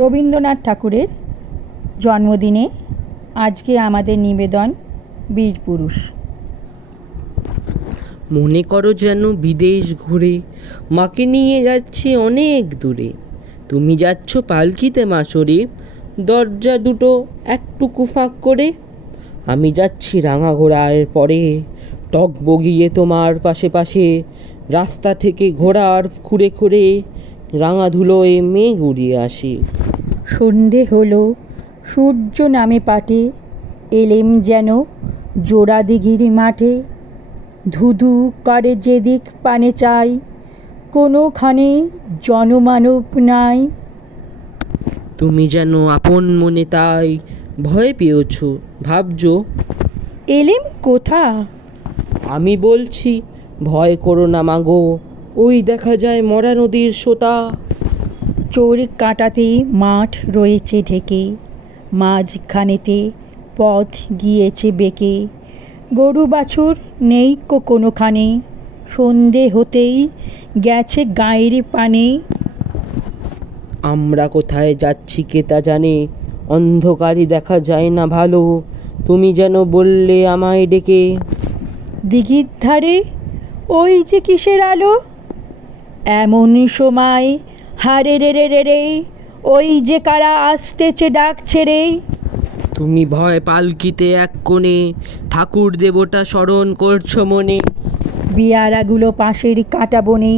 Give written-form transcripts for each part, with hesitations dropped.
রবীন্দ্রনাথ ঠাকুরের জন্মদিনে আজকে আমাদের নিবেদন বীরপুরুষ। মনে করো যেন বিদেশ ঘুরে মাকে নিয়ে যাচ্ছে অনেক দূরে। তুমি যাচ্ছ পালকিতে মাসরে, দরজা দুটো একটুকু ফাঁক করে। আমি যাচ্ছি রাঙা ঘোড়ার পরে, টক বগিয়ে তোমার পাশে পাশে। রাস্তা থেকে ঘোড়ার খুঁড়ে খুঁড়ে রাঙা ধুলোয় মেঘ উড়িয়ে আসে। সন্ধে হলো, সূর্য নামে পাটে, এলেম যেন জোড়া দিঘির মাঠে। ধুধু করে যেদিক পানে চাই, কোনোখানে জনমানব নাই। তুমি যেন আপন মনে তাই ভয় পেয়েছ, ভাবছ এলেম কোথা? আমি বলছি ভয় করো না মাগো, ওই দেখা যায় মরা নদীর সোতা। চোর কাঁটাতে মাঠ রয়েছে ঢেকে, মাঝখানেতে পথ গিয়েছে বেঁকে। গরু বাছুর নেই কোনোখানে, সন্ধে হতেই গেছে গায়ের পানে। আমরা কোথায় যাচ্ছি কে তা জানে, অন্ধকারে দেখা যায় না ভালো। তুমি যেন বললে আমায় ডেকে, দিঘির ধারে ওই যে কিসের আলো? এমন সময় হারে রে রে রে রে, ওই যে কারা আসতেছে ডাকছে রে। তুমি ভয় পালকিতে এক কোণে, ঠাকুর দেবতা স্মরণ করছো মনে। বিয়ারাগুলো পাশের কাঁটা বনে,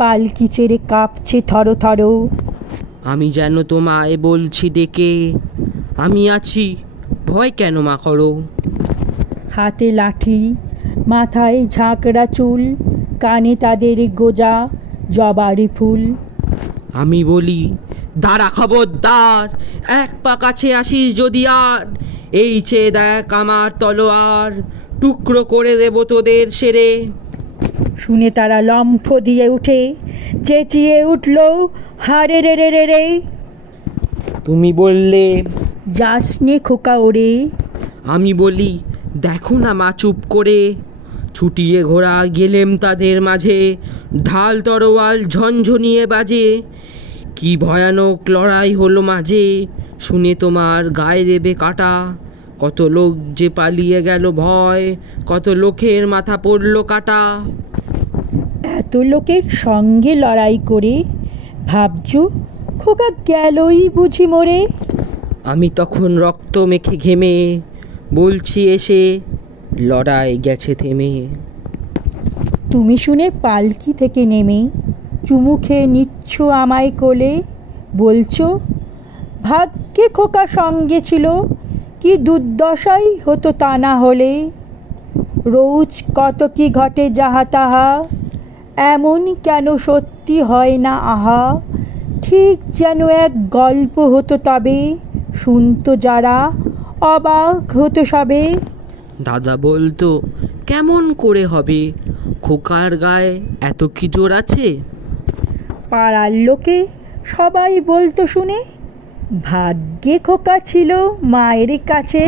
পালকি ছেড়ে কাঁপছে থর থর। আমি যেন তোমায় বলছি ডেকে, আমি আছি, ভয় কেন মা করো। হাতে লাঠি, মাথায় ঝাঁকড়া চুল, কানে তাদের গোজা জবারি ফুল। আমি বলি দাঁড়া খবরদার, এক পা কাছে আসিস যদি আর। এই চেয়ে দেখ আমার তলোয়ার, টুকরো করে দেব তোদের সেরে। শুনে তারা লম্ফ দিয়ে উঠে, চেঁচিয়ে উঠল হারে রে রে রে রে। তুমি বললে যাস নে খোকা ওরে। আমি বলি দেখো না মা চুপ করে। ছুটিয়ে ঘোড়া গেলেম তাদের মাঝে, ঢাল তরোয়াল ঝনঝনিয়ে বাজে। কি ভয়ানক লড়াই হলো মাঝে, শুনে তোমার গায়ে দেবে কাটা। কত লোক যে পালিয়ে গেল ভয়, কত লোকের মাথা পড়ল কাটা। এত লোকের সঙ্গে লড়াই করে ভাবছ খোকা গেলই বুঝি মরে। আমি তখন রক্ত মেখে ঘেমে বলছি এসে, লড়াই গেছে থেমে। তুমি শুনে পালকি থেকে নেমে চুমু খেয়ে নিচ্ছ আমায় কোলে, বলছো ভাগ্যে খোকা সঙ্গে ছিল, কি দুর্দশাই হতো তা না হলে। রোজ কত কি ঘটে যাহা তাহা, এমন কেন সত্যি হয় না আহা। ঠিক যেন এক গল্প হতো তবে, শুনতো যারা অবাক হতো সবে। দাদা বলতো কেমন করে হবে, খোকার গায়ে এত কি জোর আছে। পাড়ার লোকে সবাই বলতো শুনে, ভাগ্যে খোকা ছিল মায়ের কাছে।